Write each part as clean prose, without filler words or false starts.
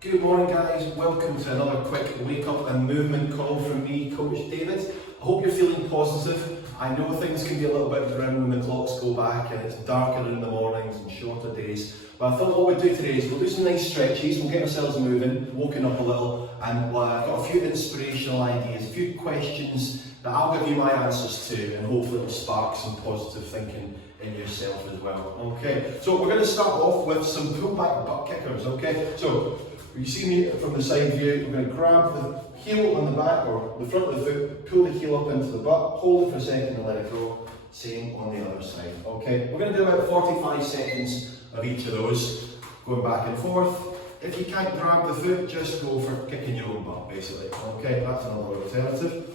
Good morning guys, welcome to another quick wake up and movement call from me, Coach David. I hope you're feeling positive. I know things can be a little bit grim when the clocks go back and it's darker in the mornings and shorter days. But I thought what we'll do today is we'll do some nice stretches, we'll get ourselves moving, woken up a little, and I've got a few inspirational ideas, a few questions that I'll give you my answers to, and hopefully it'll spark some positive thinking in yourself as well. Okay, so we're going to start off with some pull-back butt kickers. Okay, so you see me from the side view, we're going to grab the heel on the back or the front of the foot, pull the heel up into the butt, hold it for a second and let it go. Same on the other side. Okay, we're going to do about 45 seconds of each of those, going back and forth. If you can't grab the foot, just go for kicking your own butt, basically. Okay, that's another alternative.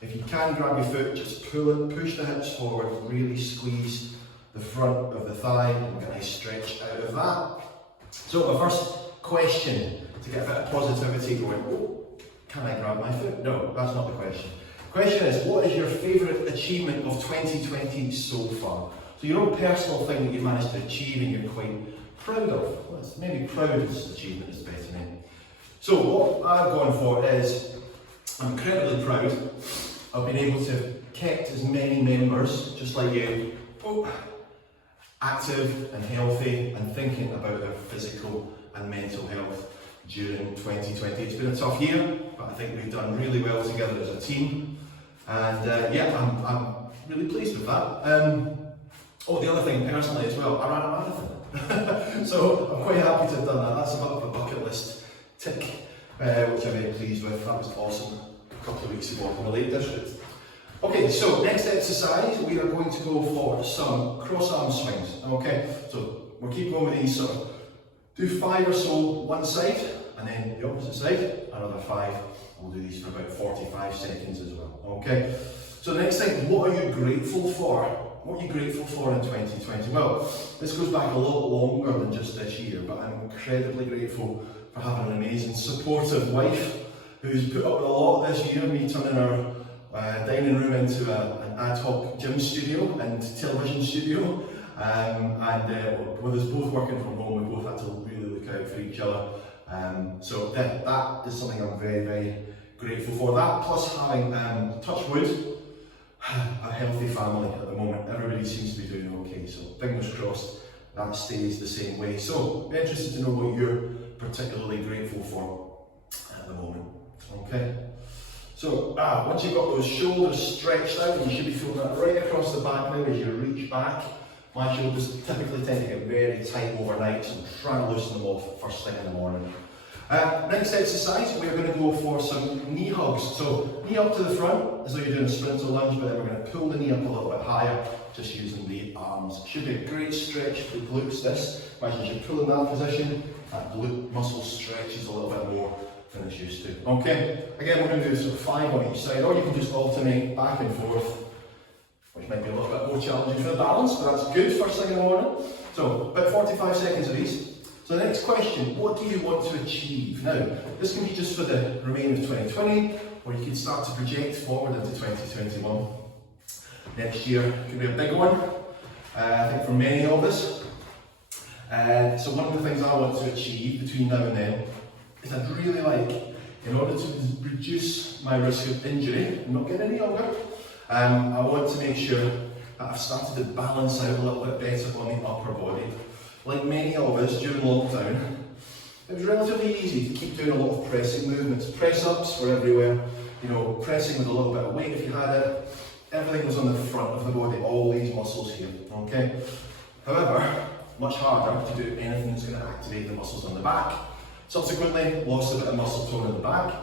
If you can grab your foot, just pull it, push the hips forward, really squeeze the front of the thigh and get a nice stretch out of that. So my first question to get a bit of positivity going, oh, can I grab my foot? No, that's not the question. The question is, what is your favourite achievement of 2020 so far? So your own personal thing that you managed to achieve and you're quite proud of. Well, maybe proudest achievement is the better name. So what I've gone for is, I'm incredibly proud of being able to have kept as many members, just like you, active and healthy and thinking about their physical and mental health during 2020. It's been a tough year, but I think we've done really well together as a team. And yeah, I'm really pleased with that. Oh, the other thing, personally as well, I ran a marathon. So I'm quite happy to have done that. That's a bit of a bucket list tick, which I'm very pleased with. That was awesome a couple of weeks ago on the Lake District. Okay, so next exercise, we are going to go for some cross arm swings. Okay, so we'll keep going with these sort of, do 5 or so one side, and then the opposite side, another 5. We'll do these for about 45 seconds as well. Okay, so the next thing, what are you grateful for? What are you grateful for in 2020? Well, this goes back a lot longer than just this year, but I'm incredibly grateful for having an amazing, supportive wife who's put up with a lot this year, me turning our dining room into an ad hoc gym studio and television studio. With us both working from home, we both had to really look out for each other. So yeah, that is something I'm very, very grateful for. That plus having, touch wood, a healthy family at the moment. Everybody seems to be doing okay, so fingers crossed that stays the same way. So I'm interested to know what you're particularly grateful for at the moment. Okay. So once you've got those shoulders stretched out, you should be feeling that right across the back now as you reach back. My shoulders typically tend to get very tight overnight, so I'm trying to loosen them off first thing in the morning. Next exercise, we're going to go for some knee hugs. So knee up to the front, as though you're doing a sprint or lunge, but then we're going to pull the knee up a little bit higher, just using the arms. Should be a great stretch for the glutes this. Imagine as you pull in that position, that glute muscle stretches a little bit more than it's used to. Okay, again we're going to do sort of 5 on each side, or you can just alternate back and forth, which might be a little bit more challenging for the balance, but that's good first thing in the morning. So about 45 seconds of these. So the next question, what do you want to achieve? Now, this can be just for the remainder of 2020, or you can start to project forward into 2021. Next year could be a big one, I think for many of us. So one of the things I want to achieve between now and then is I'd really like, in order to reduce my risk of injury, I'm not getting any younger, I want to make sure that I've started to balance out a little bit better on the upper body. Like many of us during lockdown, it was relatively easy to keep doing a lot of pressing movements. Press-ups were everywhere, you know, pressing with a little bit of weight if you had it. Everything was on the front of the body, all these muscles here, okay? However, much harder to do anything that's going to activate the muscles on the back. Subsequently, lost a bit of muscle tone in the back.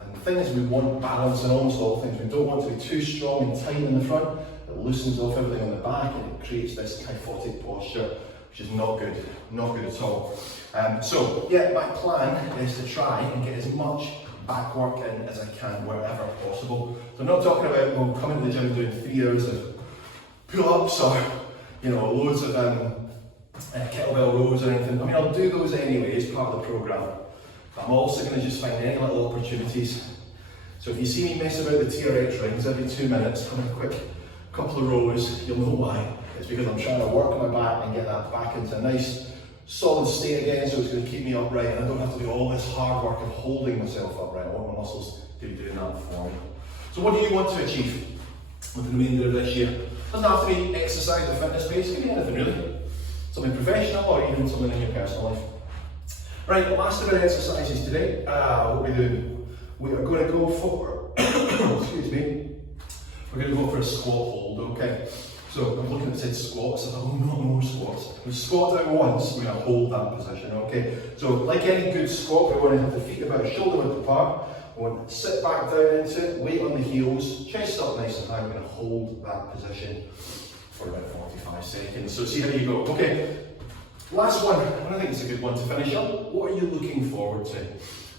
And the thing is, we want balance in almost all things. We don't want to be too strong and tight in the front. It loosens off everything on the back and it creates this kyphotic posture, which is not good at all. So yeah, my plan is to try and get as much back work in as I can wherever possible. So I'm not talking about coming to the gym doing 3 hours of pull-ups or loads of kettlebell rows or anything. I mean, I'll do those anyway as part of the programme. But I'm also going to just find any little opportunities. So if you see me mess about the TRX rings every 2 minutes, come a quick couple of rows, you'll know why. It's because I'm trying to work my back and get that back into a nice solid state again, so it's going to keep me upright, and I don't have to do all this hard work of holding myself upright. I want my muscles to be doing that for me. So what do you want to achieve with the remainder of this year? Doesn't have to be exercise or fitness based, it can be anything really. Something professional or even something in your personal life. Right, last of our exercises today. What are we doing? We are going to go for, excuse me, we're going to go for a squat hold, okay? So I'm looking at it said squats, I thought, oh no, more squats. We squat down once, we're going to hold that position, okay? So like any good squat, we want to have the feet about shoulder width apart. We want to sit back down into it, weight on the heels, chest up nice and high. We're going to hold that position for about 45 seconds. So see how you go. Okay, last one, and I think it's a good one to finish up. What are you looking forward to?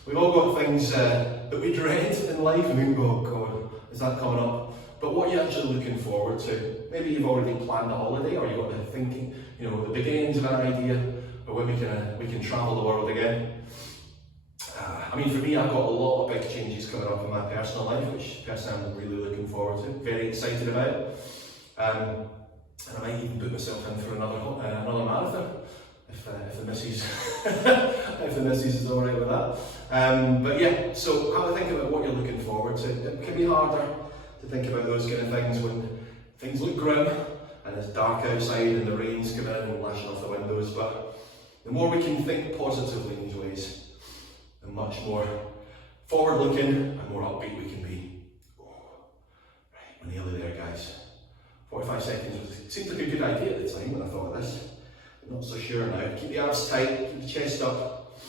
We've all got things that we dread in life and we go, oh God, is that coming up? But what are you actually looking forward to? Maybe you've already planned a holiday, or you've got the thinking, you know, the beginnings of an idea of when we can travel the world again. I mean, for me, I've got a lot of big changes coming up in my personal life, which personally I'm really looking forward to, very excited about. And I might even put myself in for another marathon, if the missus if the missus is alright with that. But yeah, so have a think about what you're looking forward to. It can be harder to think about those kind of things when things look grim and it's dark outside and the rain's coming in and lashing off the windows, but the more we can think positively in these ways, the much more forward-looking and more upbeat we can be. Oh, right, we're nearly there, guys. 45 seconds seemed like a good idea at the time when I thought of this. I'm not so sure now. Keep the abs tight, keep the chest up.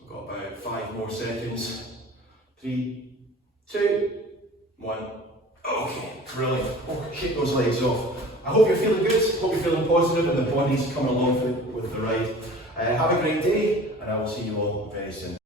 We've got about 5 more seconds. 3, 2, 1. Okay, brilliant. Oh, shake those legs off. I hope you're feeling good, hope you're feeling positive and the body's coming along with the ride. Have a great day, and I will see you all very soon.